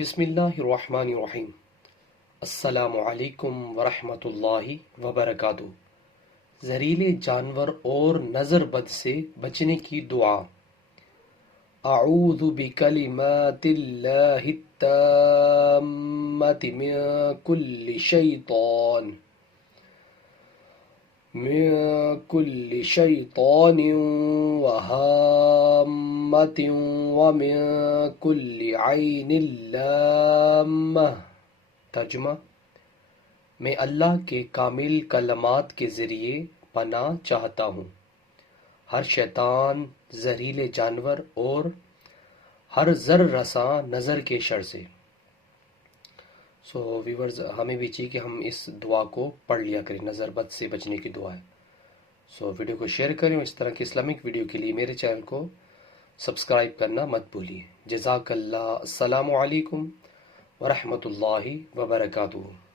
بسم اللہ الرحمن الرحیم۔ السلام علیکم ورحمۃ اللہ وبرکاتہ۔ زہریلے جانور اور نظر بد سے بچنے کی دعا۔ اعوذ بکلمات اللہ التامۃ من کل شیطان وہامۃ ومن کل عین لامہ۔ ترجمہ: میں اللہ کے کامل کلمات کے ذریعے پناہ چاہتا ہوں ہر شیطان، زہریلے جانور اور ہر زر رساں نظر کے شر سے۔ ویورز، ہمیں بھی چاہیے کہ ہم اس دعا کو پڑھ لیا کریں، نظر بد سے بچنے کی دعا ہے۔ ویڈیو کو شیئر کریں اور اس طرح کی اسلامک ویڈیو کے لیے میرے چینل کو سبسکرائب کرنا مت بھولیے۔ جزاک اللہ۔ السلام علیکم ورحمۃ اللہ وبرکاتہ۔